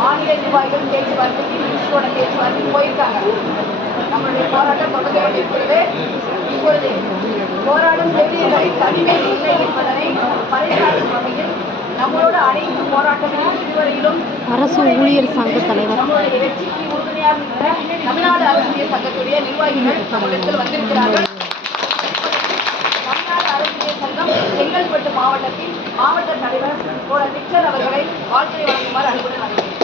மாநில நிர்வாகிகள் பேச்சுவார்த்தைக்கு மினிஸ்டரோட பேச்சுவார்த்தைக்கு போயிருக்காங்க. நம்மளுடைய போராட்டம் தொடர்ந்து கொண்டிருக்கிறது. இப்பொழுது போராடும் செவிலியர்களின் தனிமை இல்லை என்பதனை பறைசாற்றும் வகையில் நம்மளோட அனைத்து போராட்டங்களும் இதுவரையிலும் அரசு ஊழியர் சங்க தலைவர் நம்மளுடைய வெற்றிக்கு உறுதுணையாக இருக்கிற தமிழ்நாடு அரசியல் சங்கத்துடைய நிர்வாகிகள் நம்மளிடத்தில் வந்திருக்கிறார்கள். தமிழ்நாடு அரசியல் சங்கம் செங்கல்பட்டு மாவட்டத்தின் மாவட்ட தலைவர் விக்டர் அவர்களை வாழ்த்துறை வழங்குமாறு அன்புடன் அழைக்கிறேன்.